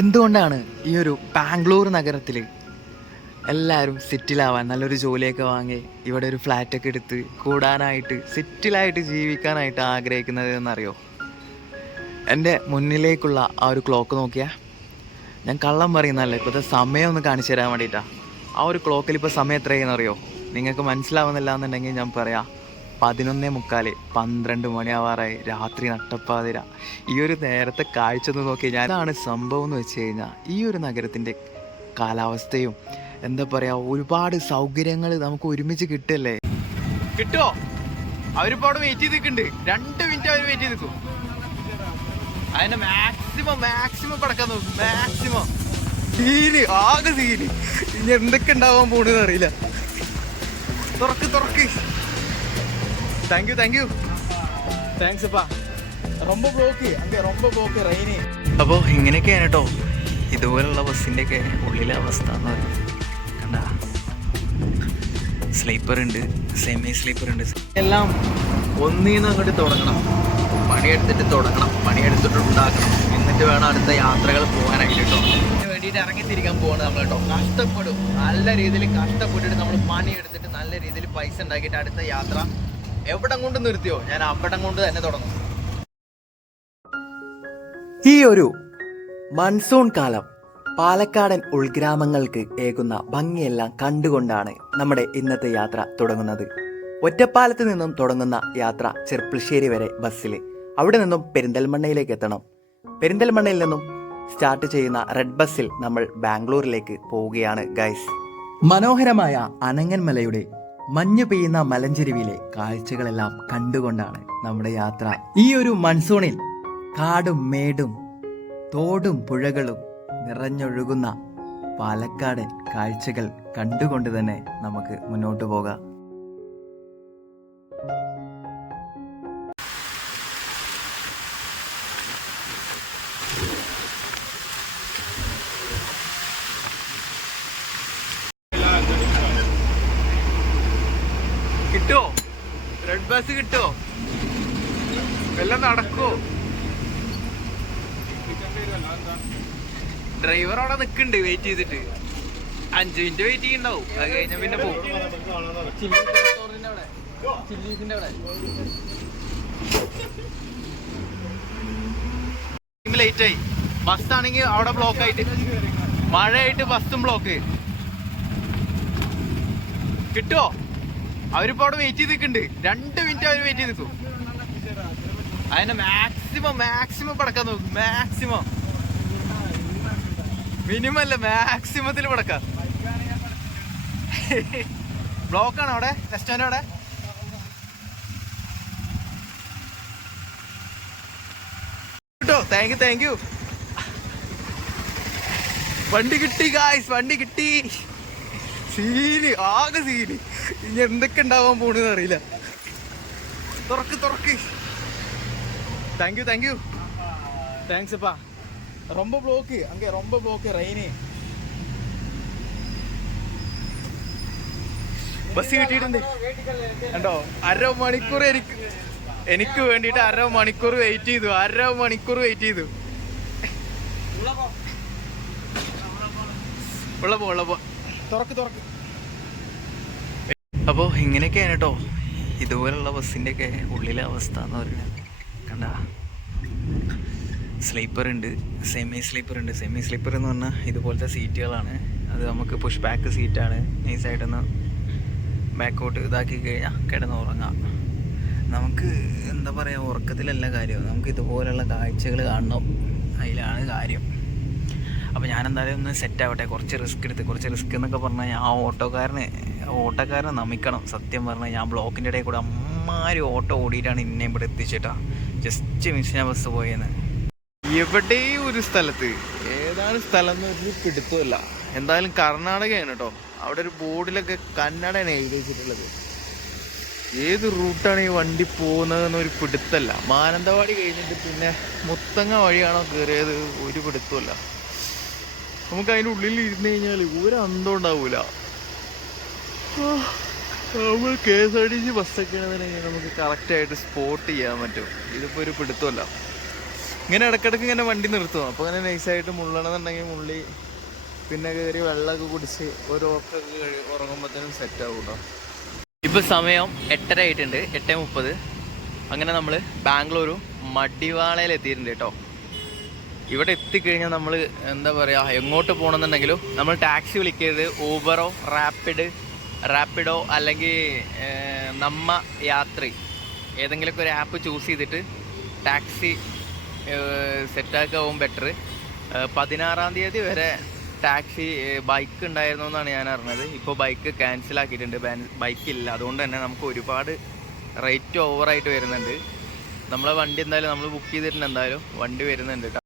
എന്തുകൊണ്ടാണ് ഈ ഒരു ബാംഗ്ലൂർ നഗരത്തിൽ എല്ലാവരും സെറ്റിലാവാൻ നല്ലൊരു ജോലിയൊക്കെ വാങ്ങി ഇവിടെ ഒരു ഫ്ലാറ്റൊക്കെ എടുത്ത് കൂടാനായിട്ട് സെറ്റിലായിട്ട് ജീവിക്കാനായിട്ട് ആഗ്രഹിക്കുന്നത് എന്നറിയോ? എൻ്റെ മുന്നിലേക്കുള്ള ആ ഒരു ക്ലോക്ക് നോക്കിയാൽ ഞാൻ കള്ളം പറയുന്നതല്ല, ഇപ്പോഴത്തെ സമയം ഒന്ന് കാണിച്ചു തരാൻ വേണ്ടിയിട്ടാണ്. ആ ഒരു ക്ലോക്കിൽ ഇപ്പോൾ സമയം എത്രയെന്നറിയോ? നിങ്ങൾക്ക് മനസ്സിലാവുന്നില്ല എന്നുണ്ടെങ്കിൽ ഞാൻ പറയാം, 11:45, 12 മണിയാവാറായി, രാത്രി നട്ടപ്പാതിര. ഈ ഒരു നേരത്തെ കാഴ്ച ഒന്ന് നോക്കി ഞാൻ. ഇതാണ് സംഭവം എന്ന് വെച്ച് കഴിഞ്ഞാൽ, ഈ ഒരു നഗരത്തിൻ്റെ കാലാവസ്ഥയും എന്താ പറയുക, ഒരുപാട് സൗകര്യങ്ങൾ നമുക്ക് ഒരുമിച്ച് കിട്ടല്ലേ. കിട്ടുമോ? അവരിപ്പോൾ അവിടെ വെയിറ്റ് ചെയ്ത് നിൽക്കുന്നുണ്ട്. 2 മിനിറ്റ് അവർ വെയിറ്റ് ചെയ്ത് നിൽക്കും. അതിനെ മാക്സിമം പടക്കാൻ നോക്കും. മാക്സിമം സീന്, ആകെ സീന്. ഇനി എന്തൊക്കെ ഉണ്ടാവാൻ പോണെന്ന് അറിയില്ല. തുറക്ക്. താങ്ക് യു താങ്ക്സ് അപ്പാ. ரொம்ப ബ്ലോക്ക് റെയിന്. അപ്പോൾ ഇങ്ങനെയൊക്കെയാണ് കേട്ടോ ഇതുപോലുള്ള ബസ്സിൻ്റെയൊക്കെ ഉള്ളിലെ അവസ്ഥ എന്ന് പറയുന്നത്. കണ്ട, സ്ലീപ്പർ ഉണ്ട്, സെമി സ്ലീപ്പർ ഉണ്ട്. എല്ലാം ഒന്നീന്ന് അങ്ങോട്ട് തുടങ്ങണം, പണിയെടുത്തിട്ട് ഉണ്ടാക്കണം. എന്നിട്ട് വേണം അടുത്ത യാത്രകൾ പോകാനായിട്ട് കേട്ടോ. അതിന് വേണ്ടിയിട്ട് ഇറങ്ങിത്തിരിക്കാൻ പോകണം നമ്മൾ കേട്ടോ. കഷ്ടപ്പെടും, നല്ല രീതിയിൽ കഷ്ടപ്പെട്ടിട്ട് നമ്മൾ പണിയെടുത്തിട്ട് നല്ല രീതിയിൽ പൈസ ഉണ്ടാക്കിയിട്ട് അടുത്ത യാത്ര എവിടം കൊണ്ട് നിർത്തിയോ ഞാൻ അവിടം കൊണ്ട് തന്നെ തുടങ്ങും. ഈ ഒരു മൺസൂൺ കാലം പാലക്കാടൻ ഉൾഗ്രാമങ്ങൾക്ക് ഏകുന്ന ഭംഗിയെല്ലാം കണ്ടുകൊണ്ടാണ് നമ്മുടെ ഇന്നത്തെ യാത്ര തുടങ്ങുന്നത്. ഒറ്റപ്പാലത്ത് നിന്നും തുടങ്ങുന്ന യാത്ര ചെർപ്പുളശ്ശേരി വരെ ബസ്സിൽ, അവിടെ നിന്നും പെരിന്തൽമണ്ണയിലേക്ക് എത്തണം. പെരിന്തൽമണ്ണയിൽ നിന്നും സ്റ്റാർട്ട് ചെയ്യുന്ന റെഡ് ബസ്സിൽ നമ്മൾ ബാംഗ്ലൂരിലേക്ക് പോവുകയാണ് ഗൈസ്. മനോഹരമായ അനങ്ങൻമലയുടെ മഞ്ഞു പെയ്യുന്ന മലഞ്ചെരുവിലെ കാഴ്ചകളെല്ലാം കണ്ടുകൊണ്ടാണ് നമ്മുടെ യാത്ര. ഈ ഒരു മൺസൂണിൽ കാടും മേടും തോടും പുഴകളും നിറഞ്ഞൊഴുകുന്ന പാലക്കാടൻ കാഴ്ചകൾ കണ്ടുകൊണ്ട് തന്നെ നമുക്ക് മുന്നോട്ട് പോകാം. കിട്ടോ? റെഡ് ബസ് കിട്ടോ? വല്ലതും നടക്കോ? ഡ്രൈവർ അവിടെ നിൽക്കുന്നുണ്ട് വെയിറ്റ് ചെയ്തിട്ട്. 5 മിനിറ്റ് വെയിറ്റ് ചെയ്യുന്നുണ്ടാവും. അത് കഴിഞ്ഞാൽ പിന്നെ പോകും. ലേറ്റായി. ബസ്സാണെങ്കിൽ അവിടെ ബ്ലോക്ക് ആയിട്ട്, മഴയായിട്ട് ബസ്സും ബ്ലോക്ക്. കിട്ടുമോ? അവരിപ്പോ അവിടെ വെയിറ്റ് ചെയ്ത് നിൽക്കുന്നുണ്ട്. 2 മിനിറ്റ് അവർ വെയിറ്റ് ചെയ്ത് നിൽക്കും. അതിനെ മാക്സിമം പടക്കാൻ നോക്കും. മിനിമം അല്ല, മാക്സിമത്തിൽ പടക്കാം. ബ്ലോക്കാണ് അവിടെ ബസ് സ്റ്റാൻഡ്. അവിടെ കേട്ടോ. Thank you. വണ്ടി കിട്ടി ഗായ്സ്, വണ്ടി കിട്ടി. സീന്, ആകെ സീന്. ഇനി എന്തൊക്കെ ഉണ്ടാവാൻ പോണെന്ന് അറിയില്ല. തുറക്ക്. താങ്ക് യു താങ്ക്സ് അപ്പാ. ரொம்ப ബ്ലോക്ക് റെയിന്. ബസ് കിട്ടിയിട്ടുണ്ട് കണ്ടോ. അരമണിക്കൂർ എനിക്ക് വേണ്ടിയിട്ട് അരമണിക്കൂർ വെയിറ്റ് ചെയ്തു. ഉള്ളപ്പോ തുറക്ക്. അപ്പോൾ ഇങ്ങനെയൊക്കെയാണ് കേട്ടോ ഇതുപോലുള്ള ബസ്സിൻ്റെയൊക്കെ ഉള്ളിലെ അവസ്ഥ എന്ന് പറയുന്നത്. കണ്ട, സ്ലീപ്പർ ഉണ്ട്, സെമി സ്ലീപ്പർ എന്ന് പറഞ്ഞാൽ ഇതുപോലത്തെ സീറ്റുകളാണ്. അത് നമുക്ക് പുഷ് ബാക്ക് സീറ്റാണ്. നൈസായിട്ടൊന്ന് ബാക്കോട്ട് ഇതാക്കി കഴിഞ്ഞാൽ കിടന്നുറങ്ങാം. നമുക്ക് എന്താ പറയുക, ഉറക്കത്തിലല്ല കാര്യം, നമുക്ക് ഇതുപോലെയുള്ള കാഴ്ചകൾ കാണണം, അതിലാണ് കാര്യം. അപ്പോൾ ഞാൻ എന്തായാലും ഒന്ന് സെറ്റാവട്ടെ. കുറച്ച് റിസ്ക് എന്നൊക്കെ പറഞ്ഞാൽ ഞാൻ ഓട്ടോക്കാരനെ നമിക്കണം. സത്യം പറഞ്ഞാൽ ഞാൻ ബ്ലോക്കിൻ്റെ ഇടയിൽ കൂടെ അമ്മാരി ഓട്ടോ ഓടിയിട്ടാണ് ഇന്നെ ഇവിടെ എത്തിച്ചിട്ടാ. ജസ്റ്റ് മിസ് ഞാൻ ബസ് പോയെന്ന്. എവിടെയും ഒരു സ്ഥലത്ത്, ഏതാണ് സ്ഥലം എന്നൊരു പിടുത്തമില്ല. എന്തായാലും കർണാടകയാണ് കേട്ടോ. അവിടെ ഒരു ബോർഡിലൊക്കെ കന്നഡയാണ് എഴുതി വെച്ചിട്ടുള്ളത്. ഏത് റൂട്ടാണ് ഈ വണ്ടി പോകുന്നതെന്നൊരു പിടുത്തല്ല. മാനന്തവാടി കഴിഞ്ഞിട്ട് പിന്നെ മുത്തങ്ങ വഴിയാണോ കയറിയത് ഒരു പിടുത്തമില്ല. നമുക്ക് അതിൻ്റെ ഉള്ളിൽ ഇരുന്ന് കഴിഞ്ഞാൽ ഒരു അന്തം ഉണ്ടാവൂല. നമ്മൾ KSRTC ബസ്സൊക്കെ ആണെന്നുണ്ടെങ്കിൽ നമുക്ക് കറക്റ്റായിട്ട് സ്പോട്ട് ചെയ്യാൻ പറ്റും. ഇതിപ്പോൾ ഒരു പിടുത്തമല്ല. ഇങ്ങനെ ഇടയ്ക്കിടയ്ക്ക് ഇങ്ങനെ വണ്ടി നിർത്തും. അപ്പോൾ ഇങ്ങനെ നൈസായിട്ട് മുള്ളണമെന്നുണ്ടെങ്കിൽ മുള്ളി പിന്നെ കയറി വെള്ളമൊക്കെ കുടിച്ച് ഒരു ഉറക്കൊക്കെ ഉറങ്ങുമ്പോഴത്തേനും സെറ്റാവും കേട്ടോ. ഇപ്പോൾ സമയം 8:30 ആയിട്ടുണ്ട്, 8:30. അങ്ങനെ നമ്മൾ ബാംഗ്ലൂർ മടിവാളയിൽ എത്തിയിട്ടുണ്ട് കേട്ടോ. ഇവിടെ എത്തിക്കഴിഞ്ഞാൽ നമ്മൾ എന്താ പറയുക, എങ്ങോട്ട് പോകണമെന്നുണ്ടെങ്കിലും നമ്മൾ ടാക്സി വിളിക്കരുത്. ഊബറോ റാപ്പിഡോ അല്ലെങ്കിൽ നമ്മ യാത്രി ഏതെങ്കിലുമൊക്കെ ഒരു ആപ്പ് ചൂസ് ചെയ്തിട്ട് ടാക്സി സെറ്റാക്കാവും ബെറ്റർ. 16-ാം തീയതി വരെ ടാക്സി ബൈക്ക് ഉണ്ടായിരുന്നു എന്നാണ് ഞാൻ അറിഞ്ഞത്. ഇപ്പോൾ ബൈക്ക് ക്യാൻസൽ ആക്കിയിട്ടുണ്ട്, ബൈക്കില്ല. അതുകൊണ്ട് തന്നെ നമുക്ക് ഒരുപാട് റേറ്റ് ഓവറായിട്ട് വരുന്നുണ്ട്. നമ്മളെ വണ്ടി എന്തായാലും നമ്മൾ ബുക്ക് ചെയ്തിട്ടുണ്ട്, എന്തായാലും വണ്ടി വരുന്നുണ്ട് കേട്ടോ.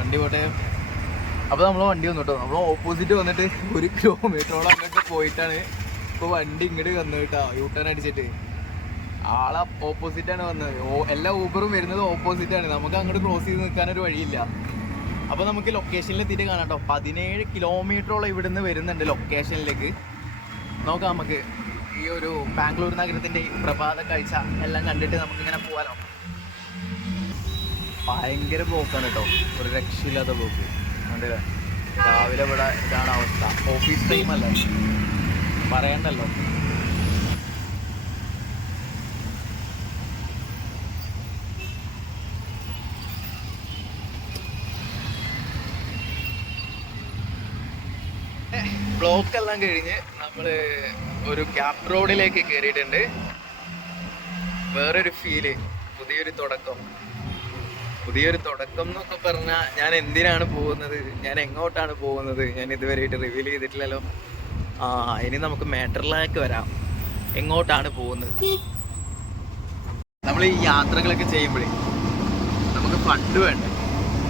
വണ്ടി പോട്ടെ. അപ്പോൾ നമ്മൾ വണ്ടി വന്നു കേട്ടോ. നമ്മൾ ഓപ്പോസിറ്റ് വന്നിട്ട് 1 കിലോമീറ്ററോളം അങ്ങോട്ട് പോയിട്ടാണ് ഇപ്പോൾ വണ്ടി ഇങ്ങോട്ട് വന്നത് കേട്ടോ. യൂട്ടേൺ അടിച്ചിട്ട് ആളെ ഓപ്പോസിറ്റാണ് വന്നത്. എല്ലാ ഊബറും വരുന്നത് ഓപ്പോസിറ്റാണ്. നമുക്ക് അങ്ങോട്ട് ക്രോസ് ചെയ്ത് നിൽക്കാനൊരു വഴിയില്ല. അപ്പോൾ നമുക്ക് ലൊക്കേഷനിൽ എത്തിയിട്ട് കാണാം കേട്ടോ. 17 കിലോമീറ്ററോളം ഇവിടുന്ന് വരുന്നുണ്ട് ലൊക്കേഷനിലേക്ക്. നോക്കാം നമുക്ക് ഈ ഒരു ബാംഗ്ലൂർ നഗരത്തിൻ്റെ പ്രഭാത കാഴ്ച എല്ലാം കണ്ടിട്ട് നമുക്കിങ്ങനെ പോകാനോ. ഭയങ്കര ബ്ലോക്കാണ് കേട്ടോ, ഒരു രക്ഷയില്ലാത്ത ബ്ലോക്ക്. കണ്ടില്ലേ, രാവിലെ ഇവിടെ ഇതാണ് അവസ്ഥ. ഓഫീസ് ടൈം അല്ല, പറയണ്ടല്ലോ. ബ്ലോക്ക് എല്ലാം കഴിഞ്ഞ് നമ്മൾ ഒരു ഗ്യാപ്പ് റോഡിലേക്ക് കയറിയിട്ടുണ്ട്. വേറൊരു ഫീല്, പുതിയൊരു തുടക്കം എന്നൊക്കെ പറഞ്ഞാൽ ഞാൻ എന്തിനാണ് പോകുന്നത്, ഞാൻ എങ്ങോട്ടാണ് പോകുന്നത്, ഞാൻ ഇതുവരെയായിട്ട് റിവീൽ ചെയ്തിട്ടില്ലല്ലോ. ഇനി നമുക്ക് മാറ്ററിലേക്ക് വരാം. എങ്ങോട്ടാണ് പോകുന്നത്? നമ്മൾ ഈ യാത്രകളൊക്കെ ചെയ്യുമ്പോഴേ നമുക്ക് ഫണ്ട് വേണ്ട.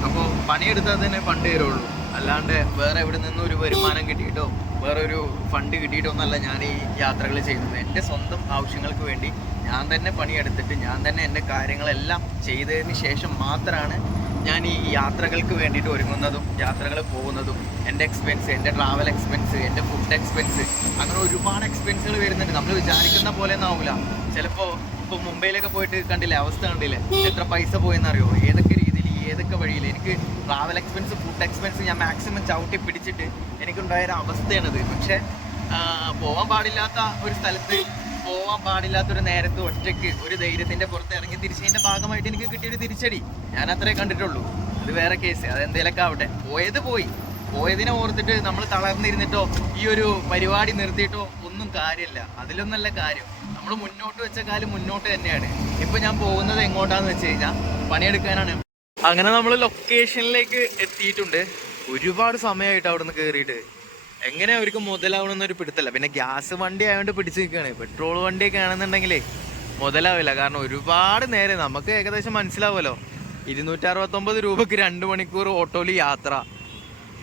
അപ്പോൾ പണിയെടുത്താൽ തന്നെ ഫണ്ട് തരുള്ളൂ. അല്ലാണ്ട് വേറെ എവിടെ നിന്നും ഒരു വരുമാനം കിട്ടിയിട്ടോ വേറൊരു ഫണ്ട് കിട്ടിയിട്ടോ എന്നല്ല ഞാൻ ഈ യാത്രകൾ ചെയ്യുന്നത്. എൻ്റെ സ്വന്തം ആവശ്യങ്ങൾക്ക് വേണ്ടി ഞാൻ തന്നെ പണിയെടുത്തിട്ട് ഞാൻ തന്നെ എൻ്റെ കാര്യങ്ങളെല്ലാം ചെയ്തതിന് ശേഷം മാത്രമാണ് ഞാൻ ഈ യാത്രകൾക്ക് വേണ്ടിയിട്ട് ഒരുങ്ങുന്നതും യാത്രകൾ പോകുന്നതും. എൻ്റെ എക്സ്പെൻസ്, എൻ്റെ ട്രാവൽ എക്സ്പെൻസ്, എൻ്റെ ഫുഡ് എക്സ്പെൻസ്, അങ്ങനെ ഒരുപാട് എക്സ്പെൻസുകൾ വരുന്നുണ്ട്. നമ്മൾ വിചാരിക്കുന്ന പോലെ ഒന്നും ആവില്ല. ചിലപ്പോൾ ഇപ്പോൾ മുംബൈയിലൊക്കെ പോയിട്ട് കണ്ടില്ലേ, അവസ്ഥ കണ്ടില്ലേ, എത്ര പൈസ പോയെന്നറിയോ, ഏതൊക്കെ രീതിയിൽ ഏതൊക്കെ വഴിയിൽ. എനിക്ക് ട്രാവൽ എക്സ്പെൻസ്, ഫുഡ് എക്സ്പെൻസ് ഞാൻ മാക്സിമം ചവിട്ടി പിടിച്ചിട്ട് എനിക്കുണ്ടായൊരു അവസ്ഥയാണത്. പക്ഷേ പോകാൻ പാടില്ലാത്ത ഒരു സ്ഥലത്ത്, പോകാൻ പാടില്ലാത്തൊരു നേരത്ത് ഒറ്റയ്ക്ക് ഒരു ധൈര്യത്തിൻ്റെ പുറത്ത് ഇറങ്ങി തിരിച്ചതിൻ്റെ ഭാഗമായിട്ട് എനിക്ക് കിട്ടിയൊരു തിരിച്ചടി ഞാൻ അത്രേ കണ്ടിട്ടുള്ളൂ. അത് വേറെ കേസ്, അതെന്തേലൊക്കെ ആവട്ടെ. പോയതിനെ ഓർത്തിട്ട് നമ്മൾ തളർന്നിരുന്നിട്ടോ ഈ ഒരു പരിപാടി നിർത്തിയിട്ടോ ഒന്നും കാര്യമില്ല. അതിലൊന്നല്ല കാര്യം. നമ്മൾ മുന്നോട്ട് വെച്ച കാലം മുന്നോട്ട് തന്നെയാണ്. ഇപ്പം ഞാൻ പോകുന്നത് എങ്ങോട്ടാന്ന് വെച്ച് കഴിഞ്ഞാൽ പണിയെടുക്കാനാണ്. അങ്ങനെ നമ്മൾ ലൊക്കേഷനിലേക്ക് എത്തിയിട്ടുണ്ട്. ഒരുപാട് സമയമായിട്ട് അവിടെ നിന്ന് കയറിയിട്ട് എങ്ങനെ അവർക്ക് മുതലാവണമെന്നൊരു പിടുത്തല്ല. പിന്നെ ഗ്യാസ് വണ്ടി ആയതുകൊണ്ട് പിടിച്ച് നിൽക്കുകയാണ്. പെട്രോൾ വണ്ടിയൊക്കെ ആണെന്നുണ്ടെങ്കിലേ മുതലാവില്ല. കാരണം ഒരുപാട് നേരം നമുക്ക് ഏകദേശം മനസ്സിലാവുമല്ലോ. 269 രൂപക്ക് 2 മണിക്കൂർ ഓട്ടോയിൽ യാത്ര.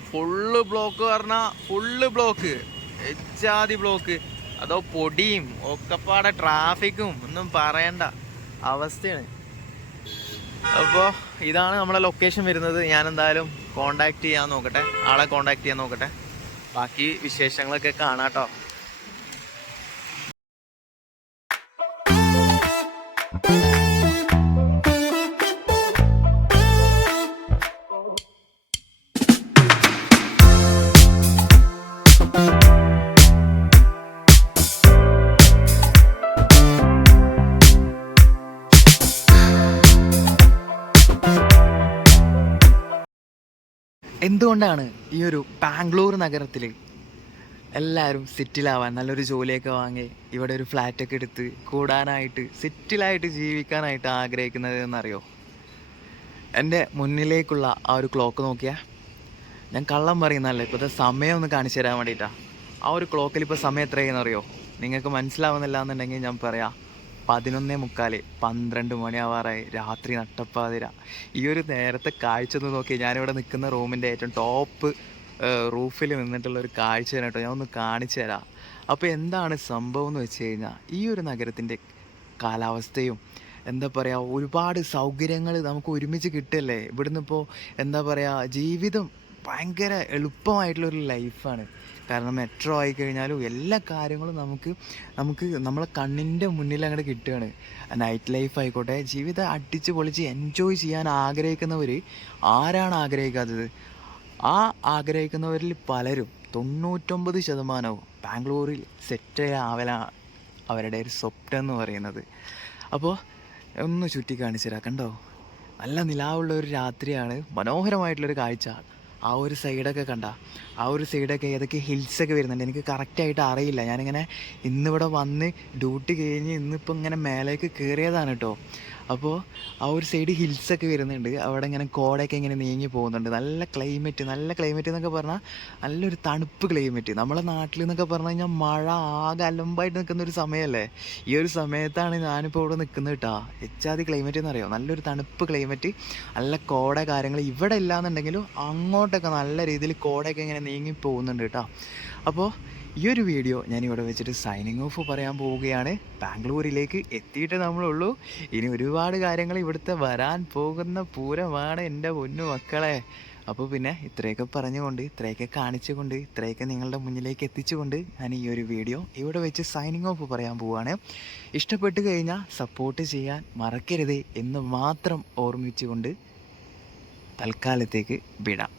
ഫുള്ള് ബ്ലോക്ക് പറഞ്ഞാൽ ഫുള്ള് ബ്ലോക്ക്, എച്ചാതി ബ്ലോക്ക്. അതോ പൊടിയും ഒക്കെപ്പാടെ ട്രാഫിക്കും ഒന്നും പറയണ്ട അവസ്ഥയാണ്. അപ്പോൾ ഇതാണ് നമ്മളെ ലൊക്കേഷൻ വരുന്നത്. ഞാൻ എന്തായാലും കോണ്ടാക്ട് ചെയ്യാൻ നോക്കട്ടെ, ആളെ കോണ്ടാക്ട് ചെയ്യാൻ നോക്കട്ടെ. ബാക്കി വിശേഷങ്ങളൊക്കെ കാണാട്ടോ. എന്തുകൊണ്ടാണ് ഈ ഒരു ബാംഗ്ലൂർ നഗരത്തിൽ എല്ലാവരും സെറ്റിലാവാൻ, നല്ലൊരു ജോലിയൊക്കെ വാങ്ങി ഇവിടെ ഒരു ഫ്ലാറ്റൊക്കെ എടുത്ത് കൂടാനായിട്ട് സെറ്റിലായിട്ട് ജീവിക്കാനായിട്ട് ആഗ്രഹിക്കുന്നത് എന്നറിയോ? എൻ്റെ മുന്നിലേക്കുള്ള ആ ഒരു ക്ലോക്ക് നോക്കിയാൽ, ഞാൻ കള്ളം പറയുന്നതല്ല, ഇപ്പോഴത്തെ സമയം ഒന്ന് കാണിച്ചു തരാൻ വേണ്ടിയിട്ടാണ്. ആ ഒരു ക്ലോക്കിൽ ഇപ്പോൾ സമയം എത്രയെന്നറിയോ? നിങ്ങൾക്ക് മനസ്സിലാവുന്നില്ല എന്നുണ്ടെങ്കിൽ ഞാൻ പറയാം, 11:45, 12 മണിയാവാറായി, രാത്രി നട്ടപ്പാതിര. ഈ ഒരു നേരത്തെ കാഴ്ച ഒന്ന് നോക്കി. ഞാനിവിടെ നിൽക്കുന്ന റൂമിൻ്റെ ഏറ്റവും ടോപ്പ് റൂഫിൽ നിന്നിട്ടുള്ളൊരു കാഴ്ച കേട്ടോ, ഞാൻ ഒന്ന് കാണിച്ചു തരാം. അപ്പോൾ എന്താണ് സംഭവം എന്ന് വെച്ച് കഴിഞ്ഞാൽ, ഈ ഒരു നഗരത്തിൻ്റെ കാലാവസ്ഥയും എന്താ പറയുക, ഒരുപാട് സൗകര്യങ്ങൾ നമുക്ക് ഒരുമിച്ച് കിട്ടല്ലേ ഇവിടുന്ന്. ഇപ്പോൾ എന്താ പറയുക, ജീവിതം ഭയങ്കര എളുപ്പമായിട്ടുള്ളൊരു ലൈഫാണ്. കാരണം മെട്രോ ആയിക്കഴിഞ്ഞാലും എല്ലാ കാര്യങ്ങളും നമുക്ക് നമുക്ക് നമ്മളെ കണ്ണിൻ്റെ മുന്നിൽ അങ്ങോട്ട് കിട്ടുകയാണ്. നൈറ്റ് ലൈഫ് ആയിക്കോട്ടെ, ജീവിതം അടിച്ച് പൊളിച്ച് എൻജോയ് ചെയ്യാൻ ആഗ്രഹിക്കുന്നവർ ആരാണ് ആഗ്രഹിക്കാത്തത്? ആ ആഗ്രഹിക്കുന്നവരിൽ പലരും 99% ബാംഗ്ലൂരിൽ സെറ്റിൽ ആവലാണ് അവരുടെ ഒരു സ്വപ്നം എന്ന് പറയുന്നത്. അപ്പോൾ ഒന്ന് ചുറ്റി കാണിച്ചു തരാം, കണ്ടോ? നല്ല നിലാവുള്ള ഒരു രാത്രിയാണ്, മനോഹരമായിട്ടുള്ളൊരു കാഴ്ച. ആ ഒരു സൈഡൊക്കെ കണ്ട, ആ ഒരു സൈഡൊക്കെ ഏതൊക്കെ ഹിൽസൊക്കെ വരുന്നുണ്ട്, എനിക്ക് കറക്റ്റായിട്ട് അറിയില്ല. ഞാനിങ്ങനെ ഇന്നിവിടെ വന്ന് ഡ്യൂട്ടി കഴിഞ്ഞ് ഇന്നിപ്പോൾ ഇങ്ങനെ മേലേക്ക് കയറിയതാണ് കേട്ടോ. അപ്പോൾ ആ ഒരു സൈഡ് ഹിൽസൊക്കെ വരുന്നുണ്ട്, അവിടെ ഇങ്ങനെ കോടയൊക്കെ ഇങ്ങനെ നീങ്ങി പോകുന്നുണ്ട്. നല്ല ക്ലൈമറ്റ്, നല്ല ക്ലൈമറ്റ് എന്നൊക്കെ പറഞ്ഞാൽ നല്ലൊരു തണുപ്പ് ക്ലൈമറ്റ്. നമ്മളെ നാട്ടിൽ എന്നൊക്കെ പറഞ്ഞു കഴിഞ്ഞാൽ മഴ ആകെ അലമ്പായിട്ട് നിൽക്കുന്ന ഒരു സമയമല്ലേ. ഈ ഒരു സമയത്താണ് ഞാനിപ്പോൾ ഇവിടെ നിൽക്കുന്നത് കേട്ടോ. എച്ചാതി ക്ലൈമറ്റ് എന്നറിയോ, നല്ലൊരു തണുപ്പ് ക്ലൈമറ്റ്, നല്ല കോട കാര്യങ്ങൾ ഇവിടെ ഇല്ലാന്നുണ്ടെങ്കിലും അങ്ങോട്ടൊക്കെ നല്ല രീതിയിൽ കോടയൊക്കെ ഇങ്ങനെ നീങ്ങി പോകുന്നുണ്ട് കേട്ടോ. അപ്പോൾ ഈ ഒരു വീഡിയോ ഞാനിവിടെ വെച്ചിട്ട് സൈനിങ് ഓഫ് പറയാൻ പോവുകയാണ്. ബാംഗ്ലൂരിലേക്ക് എത്തിയിട്ട് നമ്മളുള്ളൂ. ഇനി ഒരുപാട് കാര്യങ്ങൾ ഇവിടുത്തെ വരാൻ പോകുന്ന പൂരമാണ് എൻ്റെ പൊന്നു മക്കളെ. അപ്പോൾ പിന്നെ ഇത്രയൊക്കെ പറഞ്ഞുകൊണ്ട്, ഇത്രയൊക്കെ കാണിച്ചുകൊണ്ട്, ഇത്രയൊക്കെ നിങ്ങളുടെ മുന്നിലേക്ക് എത്തിച്ചുകൊണ്ട് ഞാൻ ഈ ഒരു വീഡിയോ ഇവിടെ വെച്ച് സൈനിങ് ഓഫ് പറയാൻ പോവുകയാണ്. ഇഷ്ടപ്പെട്ട് കഴിഞ്ഞാൽ സപ്പോർട്ട് ചെയ്യാൻ മറക്കരുത് എന്ന് മാത്രം ഓർമ്മിച്ചുകൊണ്ട് തൽക്കാലത്തേക്ക് വിടാം.